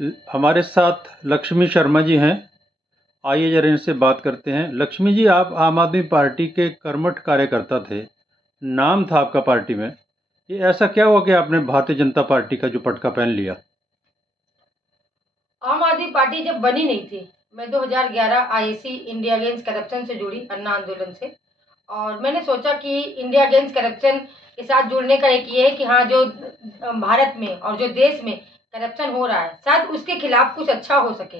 हमारे साथ लक्ष्मी शर्मा जी हैं। आइए जरा इनसे बात करते हैं। लक्ष्मी जी, आप आम आदमी पार्टी के कर्मठ कार्यकर्ता थे, नाम था आपका पार्टी में। ये ऐसा क्या हुआ कि आपने भारतीय जनता पार्टी का जो पटका पहन लिया? आम आदमी पार्टी जब बनी नहीं थी, मैं 2011 आईएसी इंडिया अगेंस्ट करप्शन से जुड़ी, अन्ना आंदोलन से। और मैंने सोचा कि इंडिया अगेंस्ट करप्शन के साथ जुड़ने का एक ये है कि हाँ, जो भारत में और जो देश में करप्शन हो रहा है, शायद उसके खिलाफ कुछ अच्छा हो सके।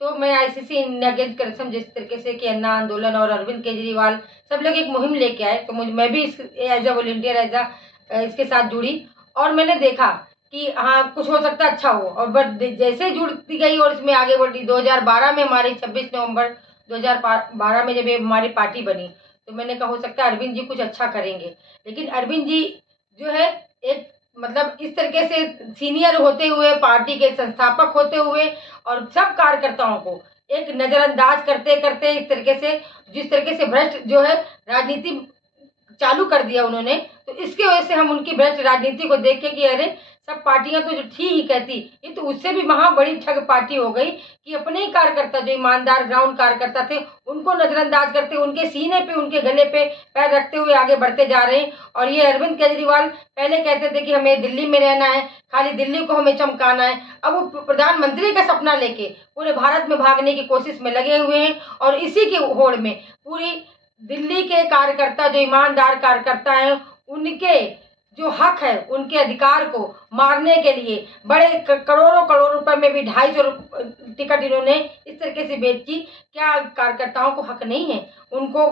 तो मैं आईसीसी इंडिया अगेंस्ट करप्शन, जिस तरीके से कि अन्ना आंदोलन और अरविंद केजरीवाल सब लोग एक मुहिम लेके आए, तो मैं भी इस एज अ वॉलंटियर, इसके साथ जुड़ी। और मैंने देखा कि हाँ, कुछ हो सकता है अच्छा हो। और बट जैसे जुड़ती गई और इसमें आगे बढ़ी, 2012 में हमारी 26 नवंबर 2012 में जब ये हमारी पार्टी बनी, तो मैंने कहा हो सकता है अरविंद जी कुछ अच्छा करेंगे। लेकिन अरविंद जी जो है, एक मतलब इस तरीके से सीनियर होते हुए, पार्टी के संस्थापक होते हुए और सब कार्यकर्ताओं को एक नजरअंदाज करते करते, इस तरीके से जिस तरीके से भ्रष्ट जो है राजनीति चालू कर दिया उन्होंने, तो इसकी वजह से हम उनकी भ्रष्ट राजनीति को देख के कि अरे, सब पार्टियां तो जो थी ही कहती, ये तो उससे भी महा बड़ी ठग पार्टी हो गई कि अपने ही कार्यकर्ता, जो ईमानदार ग्राउंड कार्यकर्ता थे, उनको नजरअंदाज करते, उनके सीने पे, उनके गले पे पैर रखते हुए आगे बढ़ते जा रहे हैं। और ये अरविंद केजरीवाल पहले कहते थे कि हमें दिल्ली में रहना है, खाली दिल्ली को हमें चमकाना है। अब वो प्रधानमंत्री का सपना लेके पूरे भारत में भागने की कोशिश में लगे हुए हैं। और इसी की होड़ में पूरी दिल्ली के कार्यकर्ता, जो ईमानदार कार्यकर्ता हैं, उनके जो हक है, उनके अधिकार को मारने के लिए बड़े करोड़ों करोड़ रुपए में भी 250 टिकट इन्होंने इस तरीके से बेची। क्या कार्यकर्ताओं को हक नहीं है उनको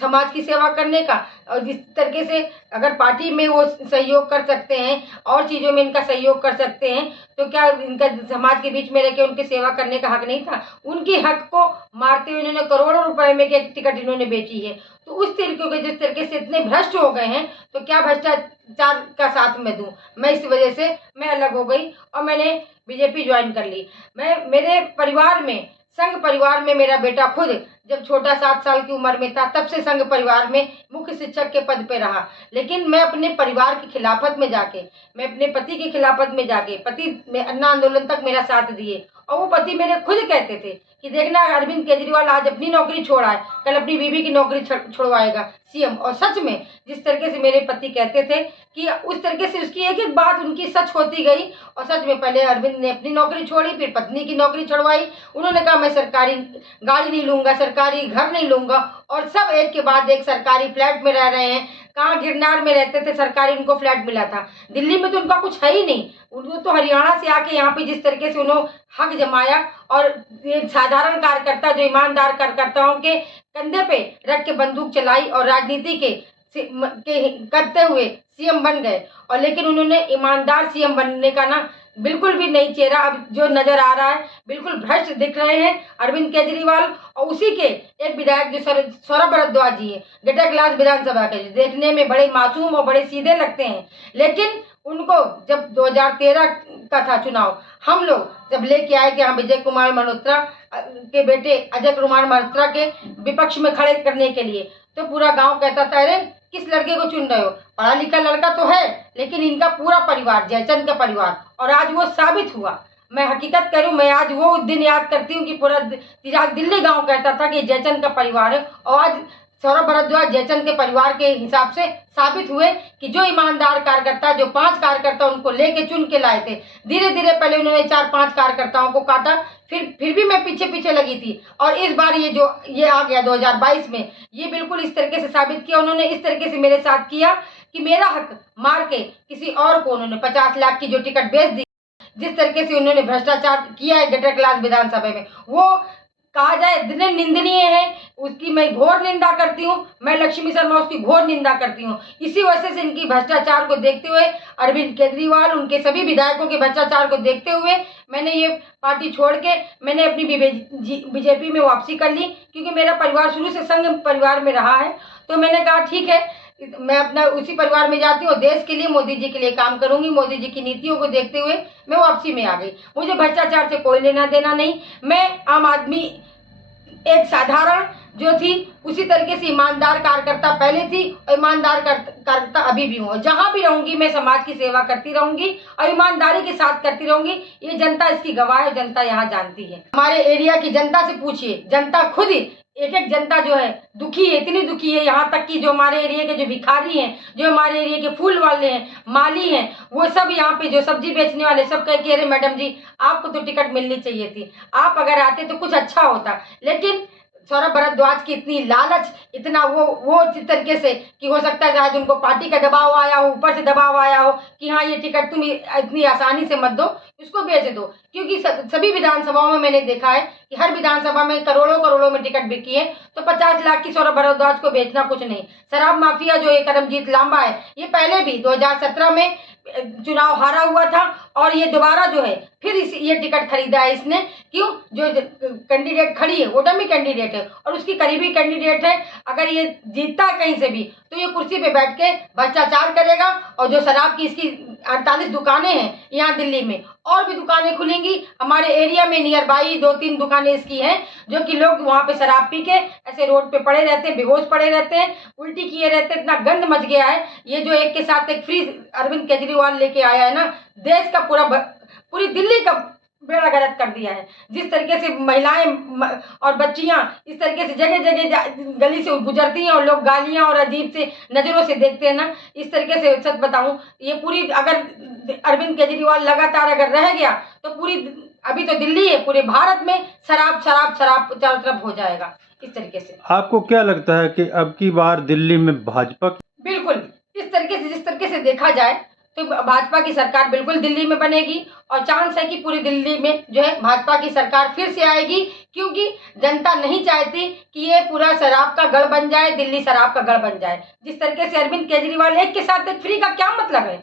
समाज की सेवा करने का? और जिस तरीके से अगर पार्टी में वो सहयोग कर सकते हैं और चीज़ों में इनका सहयोग कर सकते हैं, तो क्या इनका समाज के बीच में रह के उनकी सेवा करने का हक नहीं था? उनकी हक को मारते हुए इन्होंने करोड़ों रुपए में की टिकट इन्होंने बेची है। तो उस तरीके के जिस तरीके से इतने भ्रष्ट हो गए हैं, तो क्या भ्रष्टाचार का साथ मैं दूं? मैं इस वजह से मैं अलग हो गई और मैंने बीजेपी ज्वाइन कर ली। मैं मेरे परिवार में, संघ परिवार में, मेरा बेटा खुद जब छोटा 7 साल की उम्र में था, तब से संघ परिवार में मुख्य शिक्षक के पद पे रहा। लेकिन मैं अपने परिवार की खिलाफत में जाके, मैं अपने पति की खिलाफत में जाके, पति में अन्ना आंदोलन तक मेरा साथ दिए। और वो पति मेरे खुद कहते थे कि देखना, अरविंद केजरीवाल आज अपनी नौकरी छोड़ा है, कल अपनी बीवी की नौकरी छुड़वाएगा सीएम। और सच में जिस तरीके से मेरे पति कहते थे कि उस तरीके से उसकी एक एक बात उनकी सच होती गई। और सच में पहले अरविंद ने अपनी नौकरी छोड़ी, फिर पत्नी की नौकरी छुड़वाई। उन्होंने कहा मैं सरकारी गाड़ी नहीं लूंगा, सरकारी घर नहीं लूंगा। और सब एक के बाद एक सरकारी फ्लैट में रह रहे हैं। कहाँ गिरनार में रहते थे, सरकारी उनको फ्लैट मिला था। दिल्ली में तो उनका कुछ है ही नहीं। उनको तो हरियाणा से आके यहाँ पे जिस तरीके से उन्होंने हक जमाया, और एक साधारण कार्यकर्ता, जो ईमानदार कार्यकर्ताओं के कंधे पे रख के बंदूक चलाई और राजनीति के करते हुए सीएम बन गए। और लेकिन उन्होंने ईमानदार सीएम बनने का ना बिल्कुल भी नहीं चेहरा अब जो नजर आ रहा है, बिल्कुल भ्रष्ट दिख रहे हैं अरविंद केजरीवाल। और उसी के एक विधायक जो सौरभ भारद्वाज जी है, गेटा क्लास विधानसभा के, जो देखने में बड़े मासूम और बड़े सीधे लगते हैं, लेकिन उनको जब 2013 का था चुनाव, हम लोग जब लेके आए कि हाँ, विजय कुमार मल्होत्रा के बेटे अजय कुमार मल्होत्रा के विपक्ष में खड़े करने के लिए, तो पूरा गांव कहता था अरे किस लड़के को चुन रहे हो, पढ़ा लिखा लड़का तो है, लेकिन इनका पूरा परिवार, जयचंद का परिवार। और आज वो साबित हुआ। मैं हकीकत करूं, मैं आज वो दिन याद करती हूँ कि पूरा दिल्ली गांव कहता था कि जयचंद का परिवार है। और आज सौरभ भारद्वाज जयचंद के परिवार के हिसाब से साबित हुए कि जो ईमानदार कार्यकर्ता, जो 5 कार्यकर्ता उनको लेके चुन के लाए थे, धीरे धीरे पहले उन्होंने 4-5 कार्यकर्ताओं को काटा, फिर भी मैं पीछे पीछे लगी थी। और इस बार ये आ गया 2022 में, ये बिल्कुल इस तरीके से साबित किया उन्होंने, इस तरीके से मेरे साथ किया कि मेरा हक मार के किसी और को उन्होंने 50 लाख की जो टिकट बेच दी। जिस तरीके से उन्होंने भ्रष्टाचार किया है गटर क्लास विधानसभा में, वो कहा जाए इतने निंदनीय है, उसकी मैं घोर निंदा करती हूँ। मैं लक्ष्मी शर्मा उसकी घोर निंदा करती हूँ। इसी वजह से इनकी भ्रष्टाचार को देखते हुए, अरविंद केजरीवाल, उनके सभी विधायकों के भ्रष्टाचार को देखते हुए, मैंने ये पार्टी छोड़ के मैंने अपनी बीजेपी में वापसी कर ली, क्योंकि मेरा परिवार शुरू से संघ परिवार में रहा है। तो मैंने कहा ठीक है, मैं अपना उसी परिवार में जाती हूँ, देश के लिए, मोदी जी के लिए काम करूंगी। मोदी जी की नीतियों को देखते हुए मैं वापसी में आ गई। मुझे भ्रष्टाचार से कोई लेना देना नहीं। मैं आम आदमी, एक साधारण जो थी उसी तरीके से ईमानदार कार्यकर्ता पहले थी और ईमानदार कार्यकर्ता अभी भी हूँ। जहाँ भी रहूँगी मैं समाज की सेवा करती रहूँगी और ईमानदारी के साथ करती रहूँगी। ये जनता इसकी गवाह है, जनता यहाँ जानती है। हमारे एरिया की जनता से पूछिए, जनता खुद ही एक एक जनता जो है दुखी है, इतनी दुखी है, यहाँ तक कि जो हमारे एरिया के जो भिखारी हैं, जो हमारे एरिया के फूल वाले हैं, माली हैं, वो सब यहाँ पे जो सब्जी बेचने वाले सब कह के अरे मैडम जी आपको तो टिकट मिलनी चाहिए थी, आप अगर आते तो कुछ अच्छा होता। लेकिन सौरभ भारद्वाज की इतनी लालच, इतना वो जिस तरीके से कि हो सकता है शायद उनको पार्टी का दबाव आया हो, ऊपर से दबाव आया हो कि हाँ ये टिकट तुम इतनी आसानी से मत दो, इसको बेच दो। क्योंकि सभी विधानसभाओं में मैंने देखा है कि हर विधानसभा में करोड़ों करोड़ों में टिकट बिकी है, तो 50 लाख की सौरभ भारद्वाज को बेचना कुछ नहीं। शराब माफिया जो ये करमजीत लांबा है, ये पहले भी 2017 में चुनाव हारा हुआ था और ये दोबारा जो है फिर ये टिकट खरीदा है इसने। क्यों? जो कैंडिडेट खड़ी है वो डमी कैंडिडेट है और उसकी करीबी कैंडिडेट है। अगर ये जीतता है कहीं से भी तो ये कुर्सी पे बैठ के भ्रष्टाचार करेगा और जो शराब की इसकी 48 दुकानें हैं यहाँ दिल्ली में, और भी दुकानें खुलेंगी। हमारे एरिया में नियर बाई 2-3 दुकानें इसकी हैं जो कि लोग वहाँ पे शराब पी के ऐसे रोड पे पड़े रहते हैं, बेहोश पड़े रहते हैं, उल्टी किए रहते हैं। इतना गंद मच गया है। ये जो एक के साथ एक फ्री अरविंद केजरीवाल लेके आया है ना, देश का पूरी दिल्ली का बेड़ा गर्क कर दिया है। जिस तरीके से महिलाएं और बच्चियां इस तरीके से जगह जगह गली से गुजरती हैं और लोग गालियां और अजीब से नज़रों से देखते हैं ना, इस तरीके से सच बताऊं ये पूरी अगर अरविंद केजरीवाल लगातार अगर रह गया तो पूरी अभी तो दिल्ली है, पूरे भारत में शराब शराब शराब चारों तरफ हो जाएगा इस तरीके से। आपको क्या लगता है कि अब की बार दिल्ली में भाजपा? बिल्कुल इस तरीके से, जिस तरीके से देखा जाए तो भाजपा की सरकार बिल्कुल दिल्ली में बनेगी और चांस है कि पूरी दिल्ली में जो है भाजपा की सरकार फिर से आएगी। क्योंकि जनता नहीं चाहती कि ये पूरा शराब का गढ़ बन जाए, दिल्ली शराब का गढ़ बन जाए। जिस तरीके से अरविंद केजरीवाल एक के साथ एक फ्री का क्या मतलब है?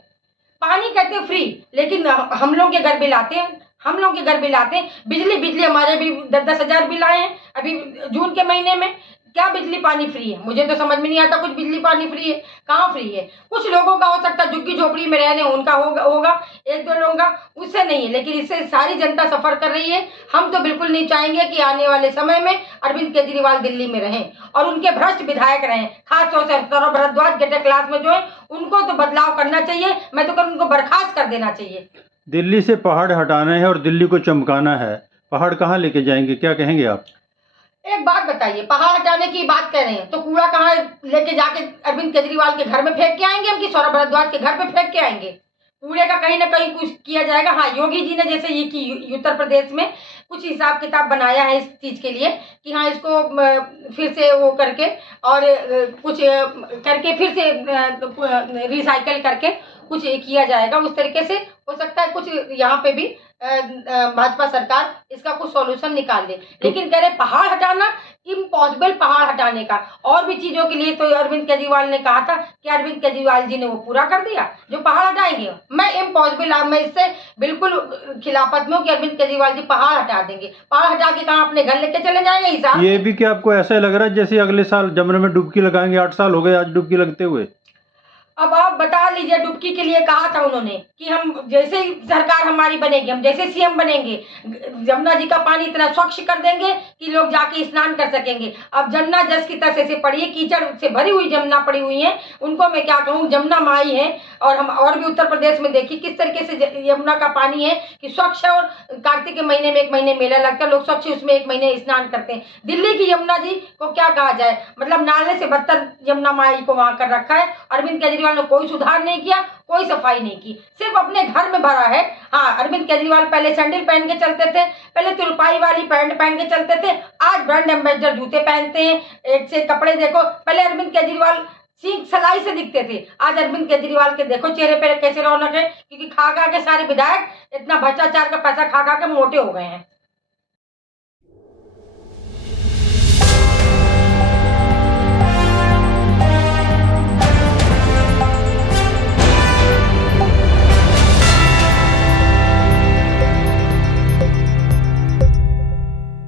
पानी कहते हैं फ्री, लेकिन हम लोग के घर बिल आते हैं, हम लोग के घर बिल आते हैं। बिजली हमारे भी 10-10 हज़ार बिल आए हैं अभी जून के महीने में। क्या बिजली पानी फ्री है? मुझे तो समझ में नहीं आता कुछ बिजली पानी फ्री है, कहाँ फ्री है? कुछ लोगों का हो सकता है झुग्गी झोपड़ी में रहने उनका होगा 1-2 लोगों का, उससे नहीं है, लेकिन इससे सारी जनता सफर कर रही है। हम तो बिल्कुल नहीं चाहेंगे कि आने वाले समय में अरविंद केजरीवाल दिल्ली में रहें और उनके भ्रष्ट विधायक रहें। खासतौर से सौरभ भारद्वाज गेटर क्लास में जो है उनको तो बदलाव करना चाहिए। मैं तो उनको बर्खास्त कर देना चाहिए। दिल्ली से पहाड़ हटाना है और दिल्ली को चमकाना है, पहाड़ कहाँ लेके जाएंगे, क्या कहेंगे आप? एक बात बताइए, पहाड़ हटाने की बात कर रहे हैं तो कूड़ा कहाँ लेके जाके अरविंद केजरीवाल के घर में फेंक के आएंगे हम कि सौरभ भारद्वाज के घर पे फेंक के आएंगे? कूड़े का कहीं ना कहीं कुछ किया जाएगा। हाँ, योगी जी ने जैसे ये कि उत्तर प्रदेश में कुछ हिसाब किताब बनाया है इस चीज़ के लिए कि हाँ इसको फिर से वो करके और कुछ करके फिर से रिसाइकल करके कुछ किया जाएगा। उस तरीके से हो सकता है कुछ यहाँ पे भी भाजपा सरकार इसका कुछ सॉल्यूशन निकाल दे। लेकिन कह रहे पहाड़ हटाना इम्पॉसिबल, पहाड़ हटाने का और भी चीज़ों के लिए तो अरविंद केजरीवाल ने कहा था कि अरविंद केजरीवाल जी ने वो पूरा कर दिया जो पहाड़ हटाएंगे। मैं इम्पॉसिबल, मैं इससे बिल्कुल खिलाफत में हूँ कि अरविंद केजरीवाल जी पहाड़ हटा देंगे। पहाड़ हटा के कहाँ अपने घर लेके चले जाएंगे हिसाब? ये भी क्या आपको ऐसा लग रहा है जैसे अगले साल जमुना में डुबकी लगाएंगे? 8 साल हो गए आज डुबकी लगते हुए। अब आप बता लीजिए, डुबकी के लिए कहा था उन्होंने कि हम जैसे ही सरकार हमारी बनेगी, हम जैसे सीएम बनेंगे, जमुना जी का पानी इतना स्वच्छ कर देंगे कि लोग जाके स्नान कर सकेंगे। अब जमुना जस की तस ऐसे पड़ी है, कीचड़ से भरी हुई जमुना पड़ी हुई है, उनको मैं क्या कहूँ, जमुना माई है। और हम और भी उत्तर प्रदेश में देखिए किस तरीके से यमुना का पानी है कि स्वच्छ है। और कार्तिक के महीने में 1 महीने मेला लगता है, लोग स्वच्छ उसमें 1 महीने स्नान करते हैं। दिल्ली की यमुना जी को क्या कहा जाए, मतलब नाले से बदतर यमुना माई को वहां कर रखा है। अरविंद केजरीवाल ने कोई सुधार नहीं किया, कोई सफाई नहीं की, सिर्फ अपने घर में भरा है। हाँ, अरविंद केजरीवाल पहले सैंडल पहन के चलते थे, पहले तुरपाई वाली पैंट पहन के चलते थे, आज ब्रांड एम्बेसडर जूते पहनते हैं। एक से कपड़े देखो, पहले अरविंद केजरीवाल सींग सलाई से दिखते थे, आज अरविंद केजरीवाल के देखो चेहरे पे कैसे रौनक है। क्योंकि खा खा के सारे विधायक इतना भ्रष्टाचार का पैसा खा खा के मोटे हो गए हैं।